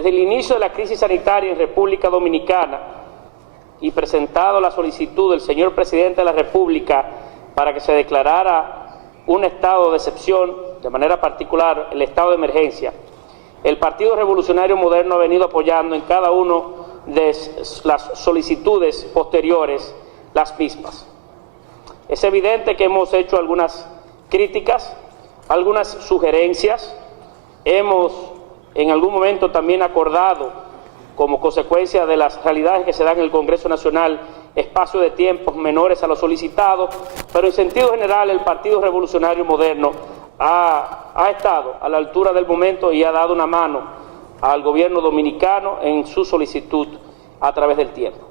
Desde el inicio de la crisis sanitaria en República Dominicana y presentado la solicitud del señor Presidente de la República para que se declarara un estado de excepción, de manera particular el estado de emergencia, el Partido Revolucionario Moderno ha venido apoyando en cada una de las solicitudes posteriores las mismas. Es evidente que hemos hecho algunas críticas, algunas sugerencias, hemos en algún momento también acordado, como consecuencia de las realidades que se dan en el Congreso Nacional, espacios de tiempos menores a los solicitados, pero en sentido general el Partido Revolucionario Moderno ha estado a la altura del momento y ha dado una mano al gobierno dominicano en su solicitud a través del tiempo.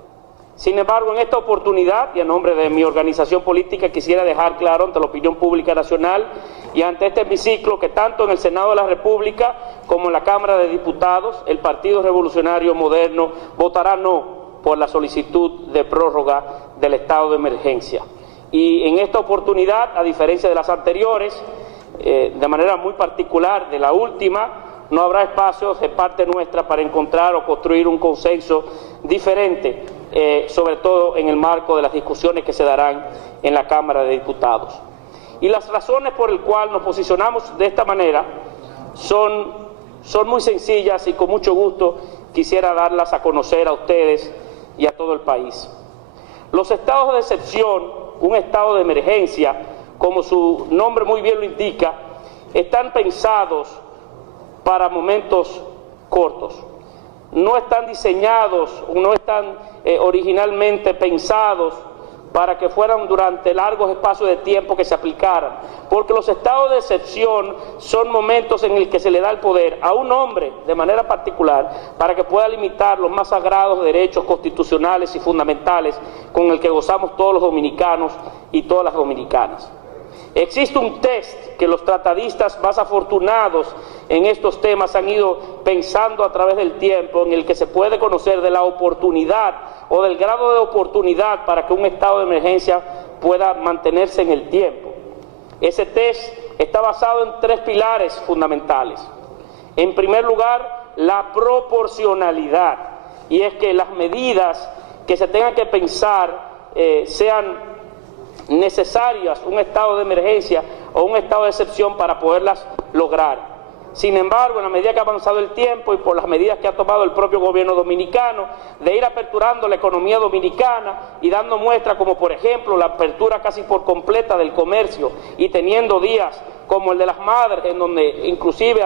Sin embargo, en esta oportunidad, y a nombre de mi organización política, quisiera dejar claro ante la opinión pública nacional y ante este hemiciclo que tanto en el Senado de la República como en la Cámara de Diputados, el Partido Revolucionario Moderno votará no por la solicitud de prórroga del estado de emergencia. Y en esta oportunidad, a diferencia de las anteriores, de manera muy particular de la última, no habrá espacios de parte nuestra para encontrar o construir un consenso diferente, sobre todo en el marco de las discusiones que se darán en la Cámara de Diputados. Y las razones por las cuales nos posicionamos de esta manera son muy sencillas y con mucho gusto quisiera darlas a conocer a ustedes y a todo el país. Los estados de excepción, un estado de emergencia, como su nombre muy bien lo indica, están pensados para momentos cortos. No están diseñados, no están originalmente pensados para que fueran durante largos espacios de tiempo que se aplicaran, porque los estados de excepción son momentos en el que se le da el poder a un hombre de manera particular para que pueda limitar los más sagrados derechos constitucionales y fundamentales con el que gozamos todos los dominicanos y todas las dominicanas. Existe un test que los tratadistas más afortunados en estos temas han ido pensando a través del tiempo, en el que se puede conocer de la oportunidad o del grado de oportunidad para que un estado de emergencia pueda mantenerse en el tiempo. Ese test está basado en 3 pilares fundamentales. En primer lugar, la proporcionalidad, y es que las medidas que se tengan que pensar sean necesarias, un estado de emergencia o un estado de excepción para poderlas lograr. Sin embargo, en la medida que ha avanzado el tiempo y por las medidas que ha tomado el propio gobierno dominicano de ir aperturando la economía dominicana y dando muestra como por ejemplo la apertura casi por completa del comercio y teniendo días como el de las Madres, en donde inclusive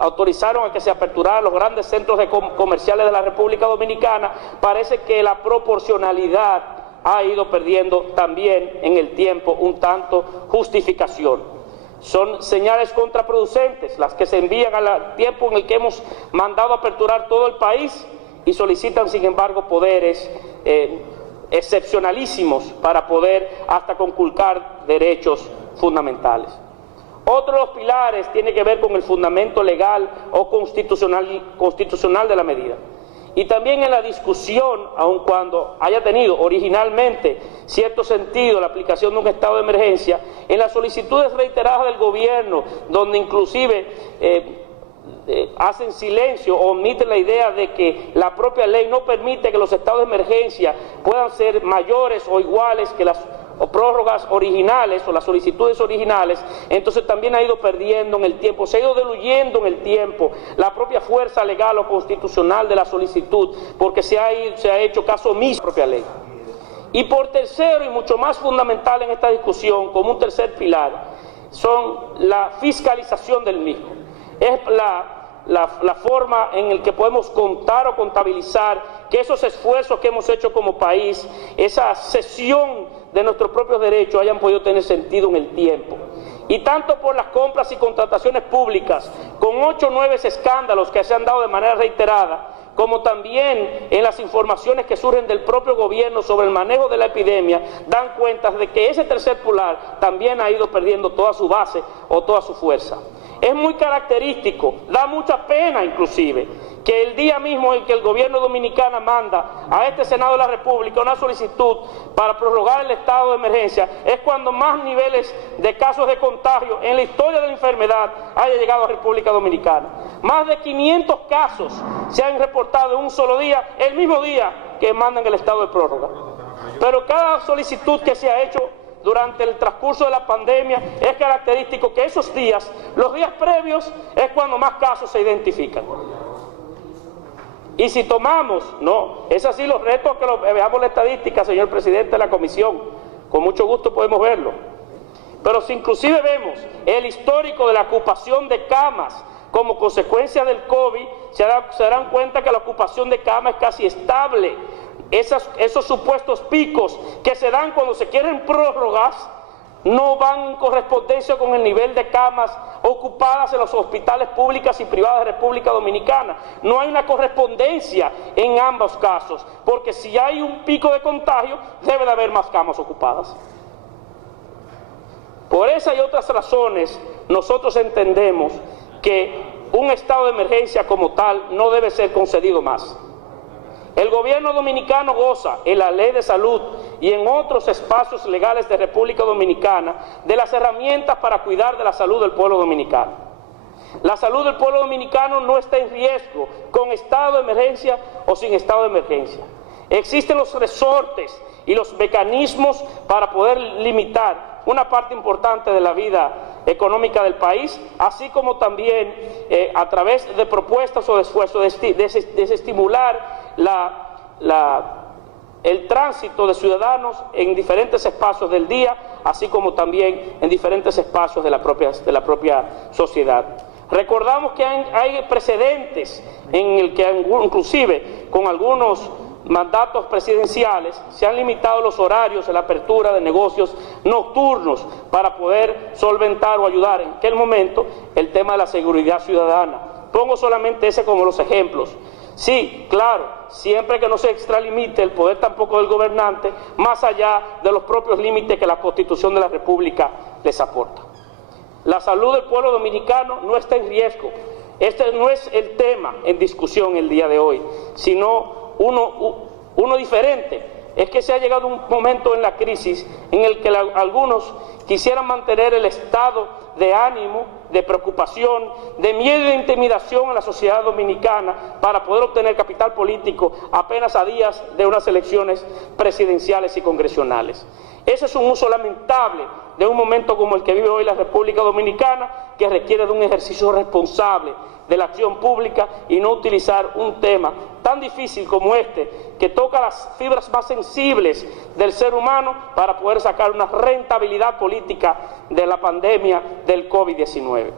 autorizaron a que se aperturaran los grandes centros comerciales de la República Dominicana, parece que la proporcionalidad ha ido perdiendo también en el tiempo un tanto justificación. Son señales contraproducentes las que se envían al tiempo en el que hemos mandado aperturar todo el país y solicitan sin embargo poderes excepcionalísimos para poder hasta conculcar derechos fundamentales. Otro de los pilares tiene que ver con el fundamento legal o constitucional de la medida. Y también en la discusión, aun cuando haya tenido originalmente cierto sentido la aplicación de un estado de emergencia, en las solicitudes reiteradas del gobierno, donde inclusive hacen silencio o omiten la idea de que la propia ley no permite que los estados de emergencia puedan ser mayores o iguales que las prórrogas originales o las solicitudes originales, entonces también ha ido perdiendo en el tiempo, se ha ido diluyendo en el tiempo la propia fuerza legal o constitucional de la solicitud, porque se ha hecho caso omiso a la propia ley. Y por tercero, y mucho más fundamental en esta discusión, como un tercer pilar, son la fiscalización del mismo. Es la forma en la que podemos contar o contabilizar que esos esfuerzos que hemos hecho como país, esa cesión de nuestros propios derechos hayan podido tener sentido en el tiempo. Y tanto por las compras y contrataciones públicas, con 8 o 9 escándalos que se han dado de manera reiterada, como también en las informaciones que surgen del propio gobierno sobre el manejo de la epidemia, dan cuenta de que ese tercer pilar también ha ido perdiendo toda su base o toda su fuerza. Es muy característico, da mucha pena inclusive, que el día mismo en que el gobierno dominicano manda a este Senado de la República una solicitud para prorrogar el estado de emergencia, es cuando más niveles de casos de contagio en la historia de la enfermedad haya llegado a República Dominicana. Más de 500 casos se han reportado en un solo día, el mismo día que mandan el estado de prórroga. Pero cada solicitud que se ha hecho durante el transcurso de la pandemia es característico que esos días, los días previos, es cuando más casos se identifican. Y si tomamos, no, es así los retos que veamos la estadística, señor presidente de la comisión, con mucho gusto podemos verlo. Pero si inclusive vemos el histórico de la ocupación de camas como consecuencia del COVID, se darán cuenta que la ocupación de camas es casi estable. Esos supuestos picos que se dan cuando se quieren prórrogas no van en correspondencia con el nivel de camas ocupadas en los hospitales públicos y privados de República Dominicana. No hay una correspondencia en ambos casos, porque si hay un pico de contagio, debe de haber más camas ocupadas. Por esas y otras razones, nosotros entendemos que un estado de emergencia como tal no debe ser concedido más. El gobierno dominicano goza en la ley de salud y en otros espacios legales de República Dominicana de las herramientas para cuidar de la salud del pueblo dominicano. La salud del pueblo dominicano no está en riesgo con estado de emergencia o sin estado de emergencia. Existen los resortes y los mecanismos para poder limitar una parte importante de la vida económica del país, así como también a través de propuestas o de esfuerzos desestimular el tránsito de ciudadanos en diferentes espacios del día, así como también en diferentes espacios de la propia sociedad. Recordamos que hay precedentes en el que inclusive con algunos mandatos presidenciales se han limitado los horarios de la apertura de negocios nocturnos para poder solventar o ayudar en aquel momento el tema de la seguridad ciudadana. Pongo solamente ese como los ejemplos. Sí, claro, siempre que no se extralimite el poder tampoco del gobernante, más allá de los propios límites que la Constitución de la República les aporta. La salud del pueblo dominicano no está en riesgo. Este no es el tema en discusión el día de hoy, sino uno diferente. Es que se ha llegado un momento en la crisis en el que algunos quisieran mantener el estado de ánimo, de preocupación, de miedo y de intimidación en la sociedad dominicana para poder obtener capital político apenas a días de unas elecciones presidenciales y congresionales. Ese es un uso lamentable de un momento como el que vive hoy la República Dominicana, que requiere de un ejercicio responsable de la acción pública y no utilizar un tema tan difícil como este, que toca las fibras más sensibles del ser humano para poder sacar una rentabilidad política de la pandemia del COVID-19.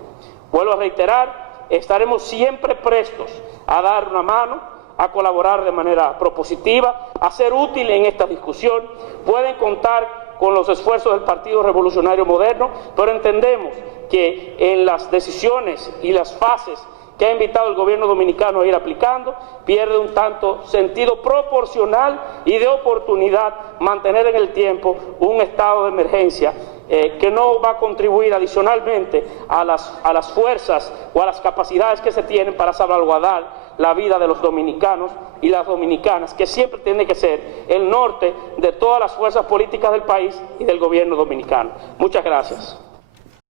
Vuelvo a reiterar, estaremos siempre prestos a dar una mano, a colaborar de manera propositiva, a ser útil en esta discusión. Pueden contar con los esfuerzos del Partido Revolucionario Moderno, pero entendemos que en las decisiones y las fases que ha invitado el gobierno dominicano a ir aplicando, pierde un tanto sentido proporcional y de oportunidad mantener en el tiempo un estado de emergencia que no va a contribuir adicionalmente a las fuerzas o a las capacidades que se tienen para salvaguardar la vida de los dominicanos y las dominicanas, que siempre tiene que ser el norte de todas las fuerzas políticas del país y del gobierno dominicano. Muchas gracias.